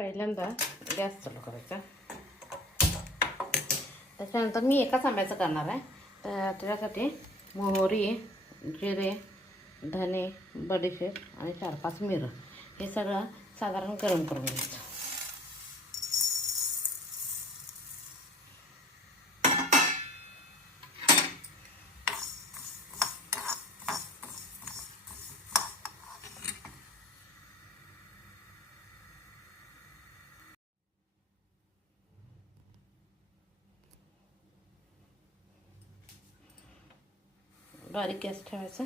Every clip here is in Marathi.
पहिल्यांदा गॅस चालू करायचा. त्याच्यानंतर मी एकाच आंब्याचं करणार आहे. तर त्याच्यासाठी मोहरी, जिरे, धने, बडीशेप आणि 4-5 मिरं हे सगळं साधारण गरम करून घ्यायचं. बारीक गॅस ठेवायचा.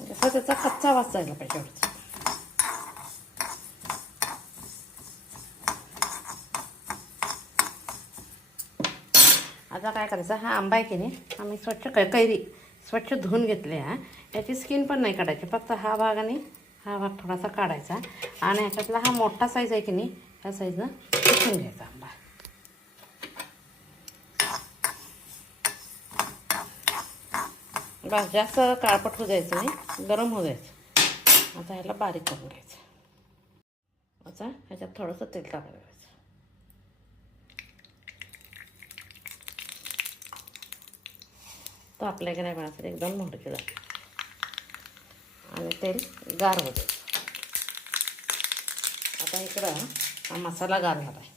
जसा त्याचा कच्चा वास जायला पाहिजे एवढंच. आता काय करायचं, हा आंबा आहे की नाही, आम्ही स्वच्छ कैरी स्वच्छ धुवून घेतले आहे. याची स्किन पण नाही काढायची, फक्त हा भाग आणि हा भाग थोडासा काढायचा. आणि ह्याच्यातला हा मोठा साईज आहे की नाही, ह्या साईजनं किसून घ्यायचा आंबा. बस जास्त काळपट होऊ द्यायचं नाही, गरम होऊ द्यायचं. आता ह्याला बारीक करून घ्यायचं. आता ह्याच्यात थोडंसं तेल टाकायचं. तो आपल्या की नाही बनायचं, एकदम मोठं केलं आणि तेल गार होऊ द्यायचं. आता इकडं हा मसाला गार झाला आहे.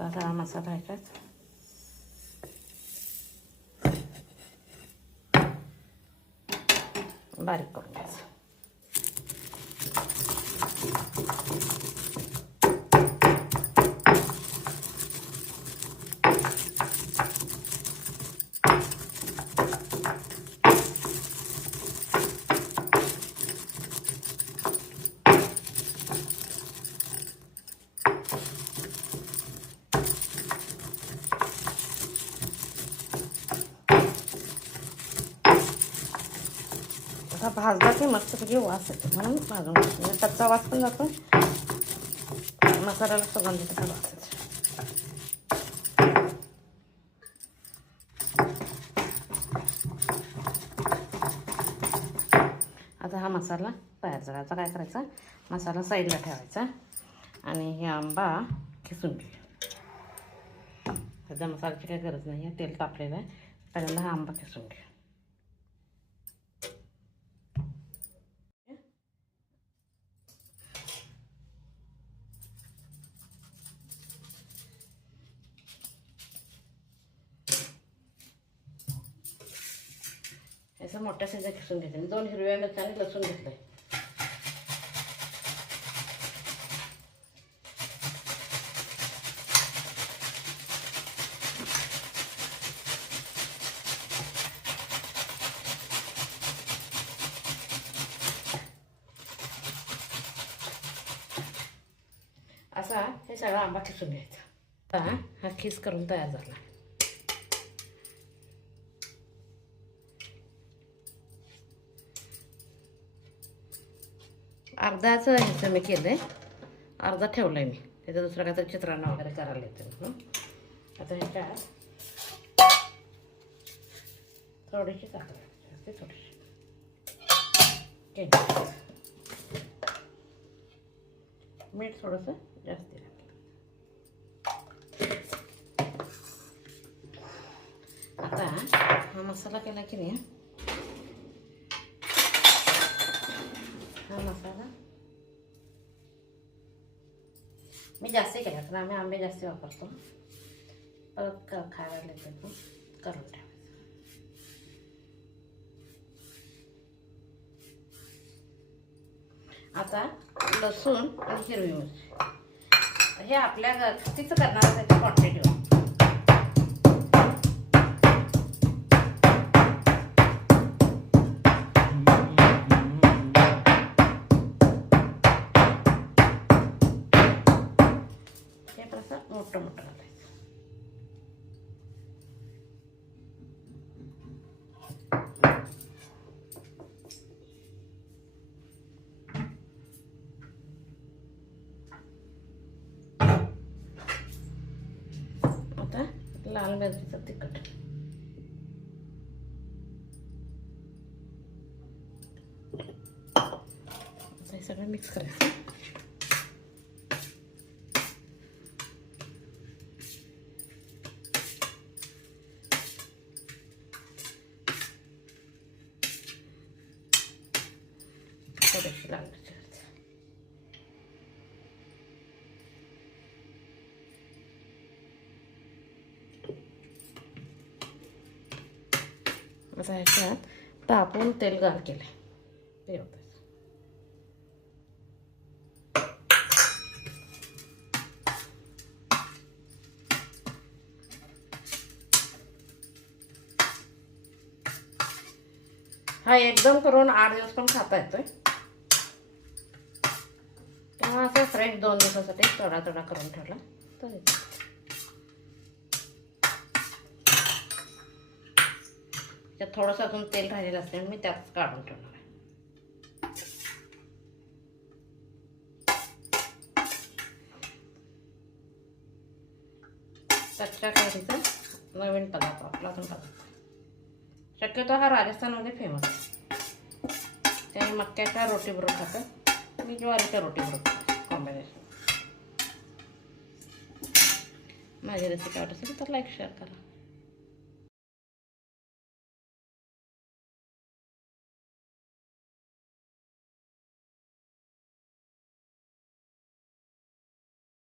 आता हा मसाला ह्याच्यात बारीक करून घ्यायचं. आता भाजला की मस्तपैकी वास येतो, म्हणून भाजून घ्यायचं. कच्चा वास पण जातो, मसाल्याला सुगंधित वास येतो. आता हा मसाला तयार झाला. आता काय करायचा, मसाला साईडला ठेवायचा आणि हे आंबा खिसून घ्या. सध्या मसाल्याची काही गरज नाही आहे, तेल तापलेलं आहे. पहिल्यांदा हा आंबा खिसून घ्या. असं मोठ्या साईजला खिसून घ्यायचं. 2 हिरव्या मिरच्या आणि लसूण घेतलं. असा हे सगळा आंबा खिसून घ्यायचा. आता हा खिस करून तयार झाला. अर्धाच ह्याचं मी केलं आहे, अर्धा ठेवलं आहे मी. त्याचं दुसरं काहीतरी चित्रांना वगैरे करायला येतं म्हणून. आता ह्याच्यात थोडीशी साखर घालायची, थोडीशी मीठ थोडंसं जास्त घालायचं. आता हा मसाला केला की नाही, हा मसाला मी जास्त केला, कारण आम्ही आंबे जास्त वापरतो. परत खायला येतो करून ठेवायचं. आता लसूण आणि हिरवी मिरची हे आपल्या घरचीच करणार त्याची क्वांटिटी. मोठं मोठं घालायचं. आता लाल मिरचीचं तिखट हे सगळं मिक्स करायचं. थोडीशी लाल मिरची घालायची. आता ह्याच्यात तापवून तेल गार केलं ते होतं. हा एकदम करून 8 दिवस पण खाता येतोय. तेव्हा असं फ्रेश 2 दिवसासाठी थोडा थोडा करून ठेवला तर त्यात थोडंसं अजून तेल राहिलेलं असते मी त्यात काढून ठेवणार आहे. कच्च्या कैरीचा नवीन पदार्थ आपला अजून पदार्थ. शक्यतो हा राजस्थानमध्ये फेमस आहे. त्याने मक्याच्या रोटीबरोबर खातात. मी ज्वारीच्या रोटीबरोबर कॉम्बिनेशन. माझी रेसिपी आवडत असेल तर लाईक शेअर करा.